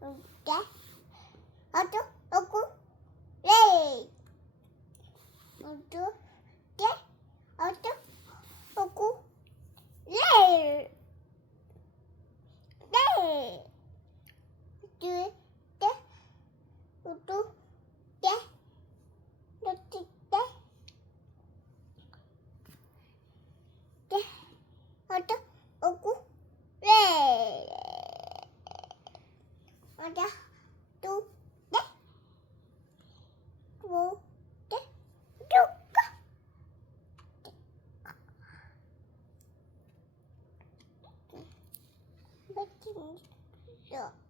네. 어두, 어구, 네. 어두, 네. 어두, 어구, 네. 네. 둘, 네. 어두, 네. 어두, 네. 네. 어두, 어구, 네. 어두, 두, 네. 두, 네. 뚜까. 멋진 거.